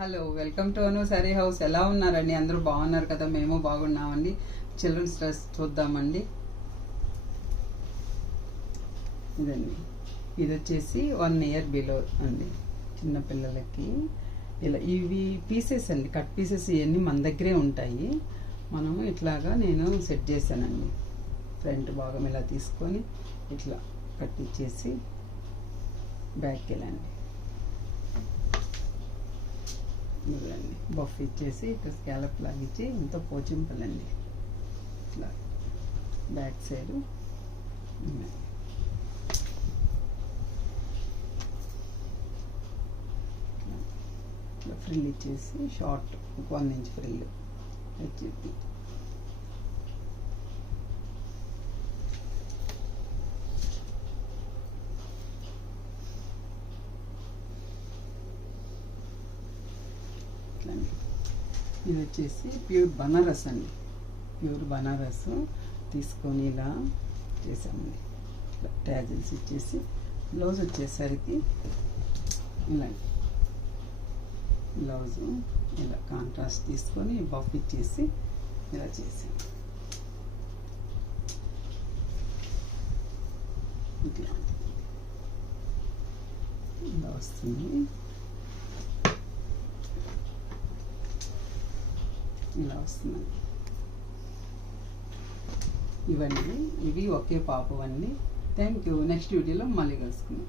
Hello, welcome to Anu sorry house. ఎలా ఉన్నారండి? అందరూ బాగున్నారు కదా? మేము బాగున్నామండి. చిల్డ్రన్స్ డ్రెస్ చూద్దామండి. ఇదండి, ఇది వచ్చేసి 1 year బిలో అండి. చిన్నపిల్లలకి ఇలా ఇవి పీసెస్ అండి, కట్ పీసెస్ ఇవన్నీ మన దగ్గరే ఉంటాయి. మనము ఇట్లాగా నేను సెట్ చేశానండి. ఫ్రంట్ భాగం ఇలా తీసుకొని ఇట్లా కట్ ఇచ్చేసి బ్యాక్కి వెళ్ళండి. ఇవ్వండి, బఫ్ ఇచ్చేసి ఇట్లా స్కాలప్ లాగిచ్చి ఇంత పోచింపలండి. ఇట్లా బ్యాక్ సైడ్ ఇట్లా ఫ్రిల్ ఇచ్చేసి షార్ట్ 1 inch ఫ్రిల్ వచ్చేసి ఇది వచ్చేసి ప్యూర్ బనారస్ అండి. ప్యూర్ బనారస్ తీసుకొని ఇలా చేసామండి. ఇట్లా ట్యాజిల్స్ ఇచ్చేసి బ్లౌజ్ వచ్చేసరికి ఇలా బ్లౌజు ఇలా కాంట్రాస్ట్ తీసుకొని బఫ్ ఇచ్చేసి ఇలా చేసాం. ఇట్లా ఇలా వస్తుంది. ఇలా వస్తుందండి. ఇవన్నీ ఇవి ఒకే పాపవన్నీ. Thank you. నెక్స్ట్ వీడియోలో మళ్ళీ కలుసుకుందాం.